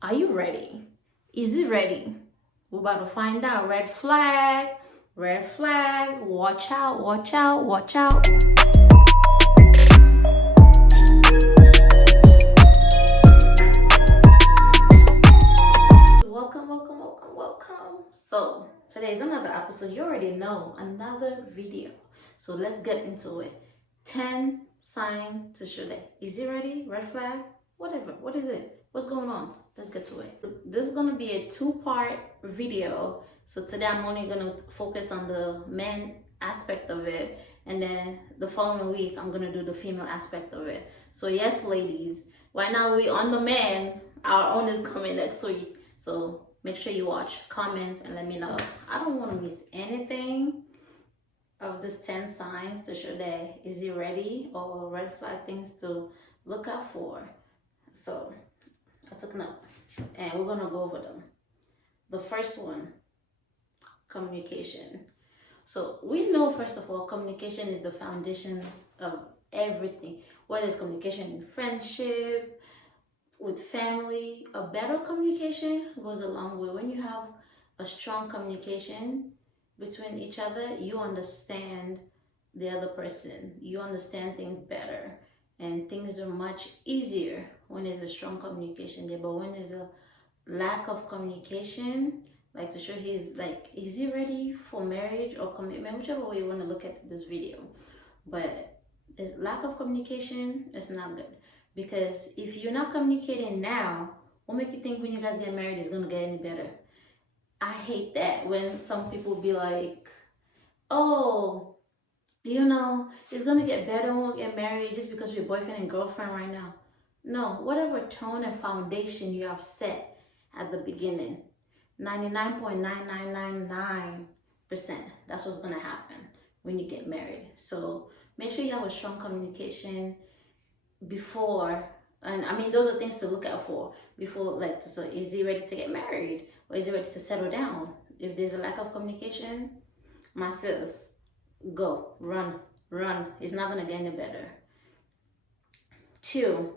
Are you ready? Is it ready? We're about to find out. Red flag, red flag. Watch out, watch out, watch out. Welcome, welcome, welcome, welcome. So, today's another episode. You already know, another video. So, let's get into it. 10 signs to show that. Is it ready? Red flag? Whatever. What is it? What's going on? Let's get to it. This is going to be a two-part video. So, today I'm only going to focus on the man aspect of it. And then the following week, I'm going to do the female aspect of it. So, yes, ladies, right now we on the man. Our own is coming next week. So make sure you watch, comment, and let me know. I don't want to miss anything of this 10 signs to show that is he ready or red flag things to look out for. So I took note and we're going to go over them. The first one, communication. So we know, first of all, communication is the foundation of everything, whether it's communication in friendship, with family. A better communication goes a long way. When you have a strong communication between each other, you understand the other person, you understand things better, and things are much easier when there's a strong communication there. But when there's a lack of communication, like to show he's like, is he ready for marriage or commitment, whichever way you want to look at this video. But there's lack of communication is not good. Because if you're not communicating now, what make you think when you guys get married is gonna get any better? I hate that when some people be like, oh, it's gonna get better when we get married just because we're boyfriend and girlfriend right now. No, whatever tone and foundation you have set at the beginning, 99.9999%, that's what's gonna happen when you get married. So make sure you have a strong communication before, and I mean those are things to look out for before, like, so is he ready to get married or is he ready to settle down? If there's a lack of communication, my sis, go run. It's not gonna get any better. 2,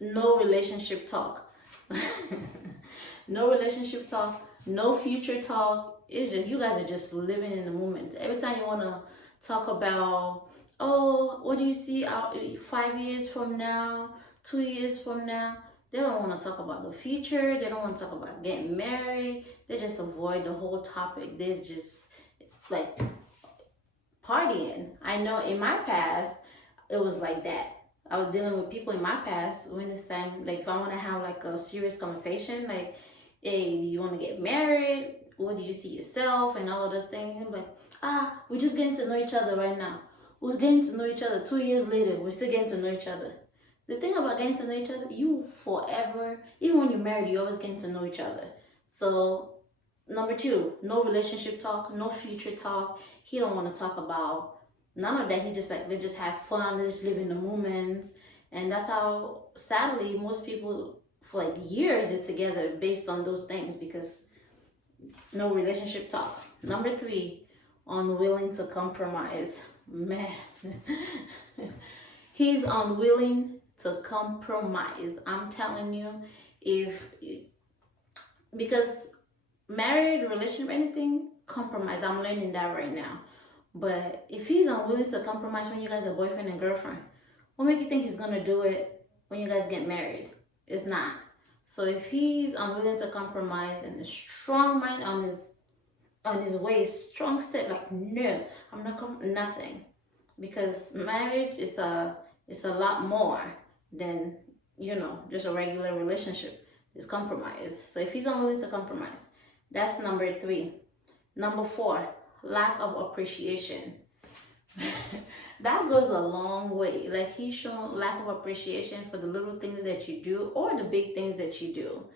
no relationship talk. No relationship talk, no future talk. It's just, you guys are just living in the moment. Every time you want to talk about, oh, what do you see out 5 years from now, 2 years from now? They don't want to talk about the future. They don't want to talk about getting married. They just avoid the whole topic. They're just like partying. I know in my past, it was like that. I was dealing with people in my past when it's time, like if I want to have like a serious conversation, like, hey, do you want to get married? What do you see yourself? And all of those things. I'm like, we're just getting to know each other right now. We're getting to know each other 2 years later. We're still getting to know each other. The thing about getting to know each other, you forever, even when you're married, you're always getting to know each other. So, number 2, no relationship talk, no future talk. He don't want to talk about none of that. He just like, they just have fun, they just live in the moment. And that's how, sadly, most people for like years they're together based on those things, because no relationship talk. Number 3, unwilling to compromise. Man, he's unwilling to compromise. I'm telling you, because married, relationship, anything, compromise. I'm learning that right now. But if he's unwilling to compromise when you guys are boyfriend and girlfriend, what make you think he's gonna do it when you guys get married? It's not. So if he's unwilling to compromise and a strong mind on his waist, strong set, like, no, I'm not nothing. Because marriage is a lot more than, just a regular relationship. It's compromise. So if he's unwilling to compromise, that's number 3. Number 4, lack of appreciation. That goes a long way. Like, he's shown lack of appreciation for the little things that you do or the big things that you do.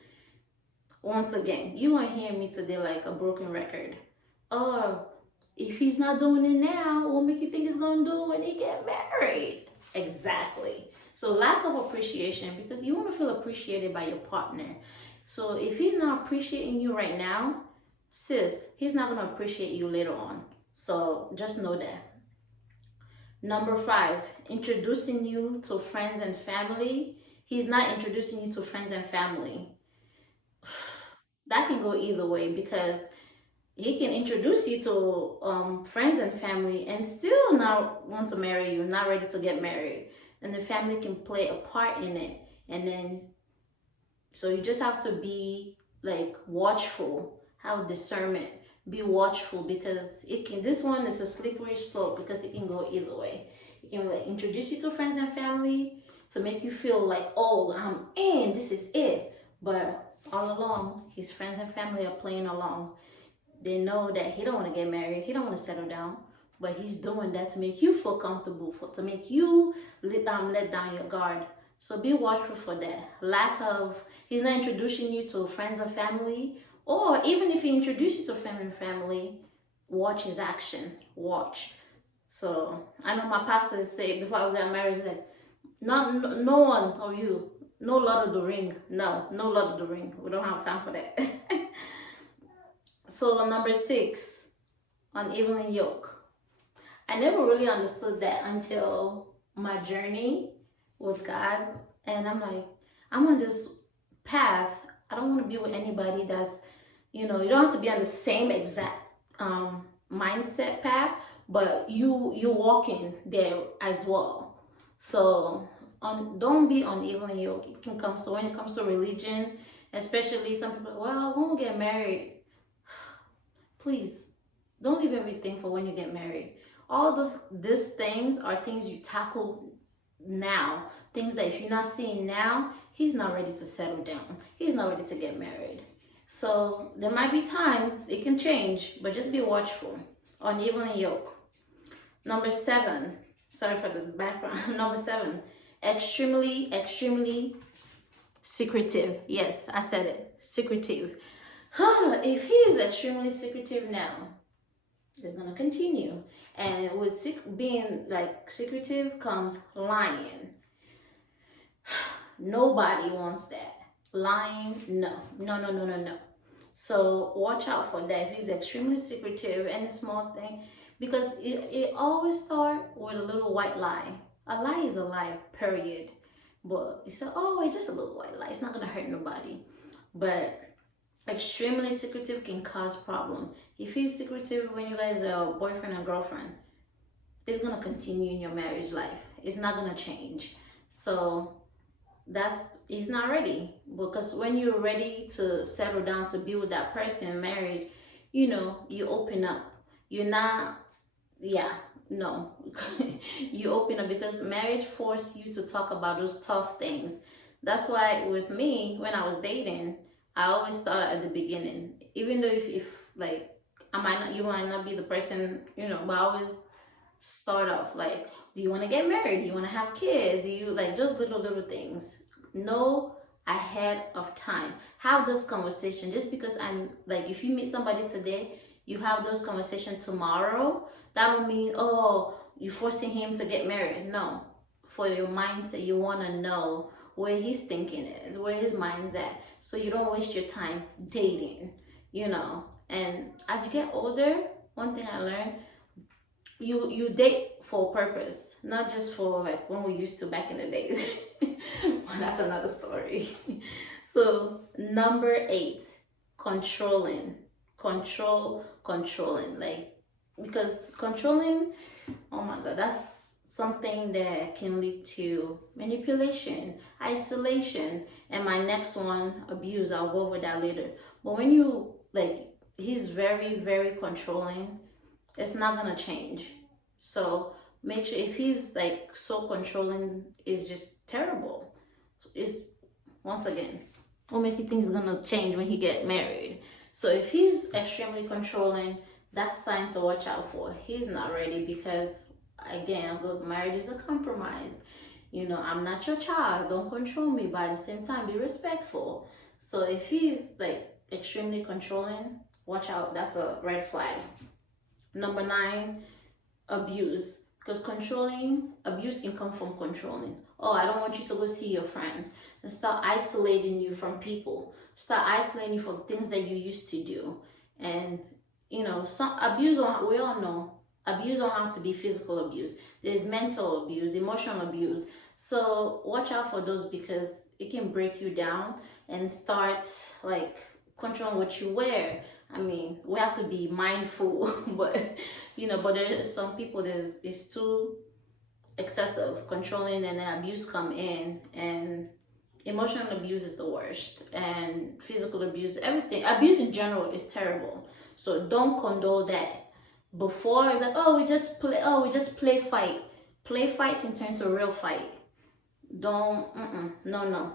Once again, you won't hear me today like a broken record. Oh, if he's not doing it now, what make you think he's going to do when he get married? Exactly. So lack of appreciation, because you want to feel appreciated by your partner. So if he's not appreciating you right now, sis, he's not going to appreciate you later on. So just know that. Number 5, introducing you to friends and family he's not introducing you to friends and family. That can go either way, because he can introduce you to friends and family and still not want to marry you, not ready to get married. And the family can play a part in it. And then, so you just have to be like watchful, have discernment, be watchful, because it can, this one is a slippery slope, because it can go either way. It can like introduce you to friends and family to make you feel like, oh, I'm in, this is it. But all along, his friends and family are playing along. They know that he don't want to get married, he don't want to settle down, but he's doing that to make you feel comfortable, to make you let down your guard. So be watchful for that. Lack of, he's not introducing you to friends and family, or even if he introduces you to friends and family, watch his action. Watch. So I know my pastor said before I got married, like, no one of you, no Lord of the Ring. No Lord of the Ring. We don't have time for that. So number 6, unevenly yoke. I never really understood that until my journey with God. And I'm like, I'm on this path. I don't want to be with anybody that's, you don't have to be on the same exact mindset path, but you're walking there as well. So don't be unevenly yoked. It can come, so when it comes to religion, especially some people, well, when we get married, please don't leave everything for when you get married. All these things are things you tackle now. Things that if you're not seeing now, he's not ready to settle down. He's not ready to get married. So there might be times it can change, but just be watchful. Unevenly yoke. Number 7, sorry for the background. Number 7, extremely secretive. Yes, I said it. Secretive. If he is extremely secretive now, it's gonna continue. And with being like secretive comes lying. Nobody wants that. Lying, no. So watch out for that. If he's extremely secretive, any small thing, because it always starts with a little white lie. A lie is a lie, period. But you say, oh, wait, just a little white lie. It's not gonna hurt nobody. But extremely secretive can cause problem. If he's secretive when you guys are boyfriend and girlfriend, it's gonna continue in your marriage life. It's not gonna change. So he's not ready, because when you're ready to settle down, to be with that person, married, you open up. You're not, no. You open up, because marriage forces you to talk about those tough things. That's why with me, when I was dating, I always start at the beginning, even though if like you might not be the person, but I always start off like, do you want to get married? Do you want to have kids? Do you like just little things? Know ahead of time. Have those conversations. Just because I'm like, if you meet somebody today, you have those conversations tomorrow. That don't mean, oh, you're forcing him to get married. No, for your mindset, you want to know where his thinking is, where his mind's at, so you don't waste your time dating, And as you get older, one thing I learned, you date for a purpose, not just for like when we used to back in the days. Well, that's another story. So number 8, controlling, like, because controlling, oh my God, that's something that can lead to manipulation, isolation, and my next one, abuse. I'll go over that later. But when you like, he's very, very controlling, it's not gonna change. So make sure, if he's like so controlling, it's just terrible. It's, once again, what make you think he's gonna change when he get married? So if he's extremely controlling, that's a sign to watch out for. He's not ready, because again, marriage is a compromise. I'm not your child. Don't control me, but at the same time, be respectful. So if he's like extremely controlling, watch out. That's a red flag. Number 9, abuse. Because abuse can come from controlling. Oh, I don't want you to go see your friends. And start isolating you from people. Start isolating you from things that you used to do. And, some abuse, we all know, abuse don't have to be physical abuse. There's mental abuse, emotional abuse. So watch out for those because it can break you down and start like controlling what you wear. I mean, we have to be mindful, but but there's some people it's too excessive, controlling, and then abuse come in, and emotional abuse is the worst, and physical abuse, everything abuse in general is terrible. So don't condone that. Before, like, oh, we just play fight can turn to a real fight. Don't, no, no.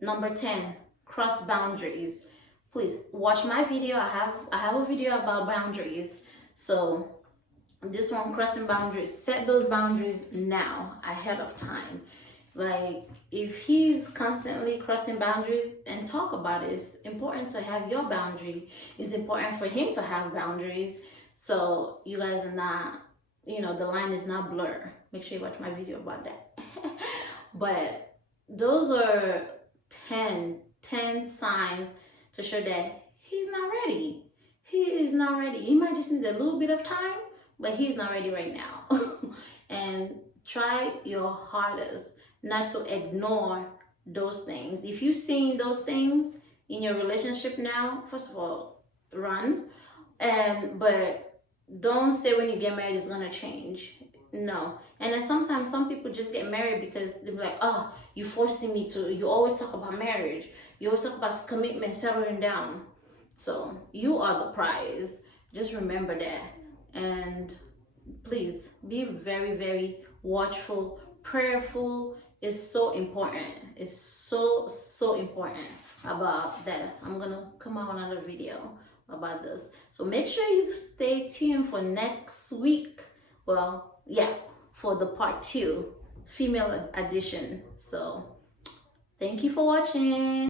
Number 10, cross boundaries. Please watch my video. I have a video about boundaries. So this one, crossing boundaries, set those boundaries now, ahead of time. Like, if he's constantly crossing boundaries, and talk about it. It's important to have your boundary. It's important for him to have boundaries. So you guys are not, the line is not blurred. Make sure you watch my video about that. But those are 10 signs to show that he's not ready. He is not ready. He might just need a little bit of time, but he's not ready right now. And try your hardest not to ignore those things. If you're seeing those things in your relationship now, first of all, run. But don't say when you get married it's gonna change. No. And then sometimes some people just get married because they're like, oh, you forcing me to. You always talk about marriage. You always talk about commitment, settling down. So you are the prize. Just remember that. And please be very, very watchful, prayerful. Is so important. It's so important about that. I'm gonna come out with another video about this. So make sure you stay tuned for next week. Well, yeah, for the part 2, female edition. So thank you for watching.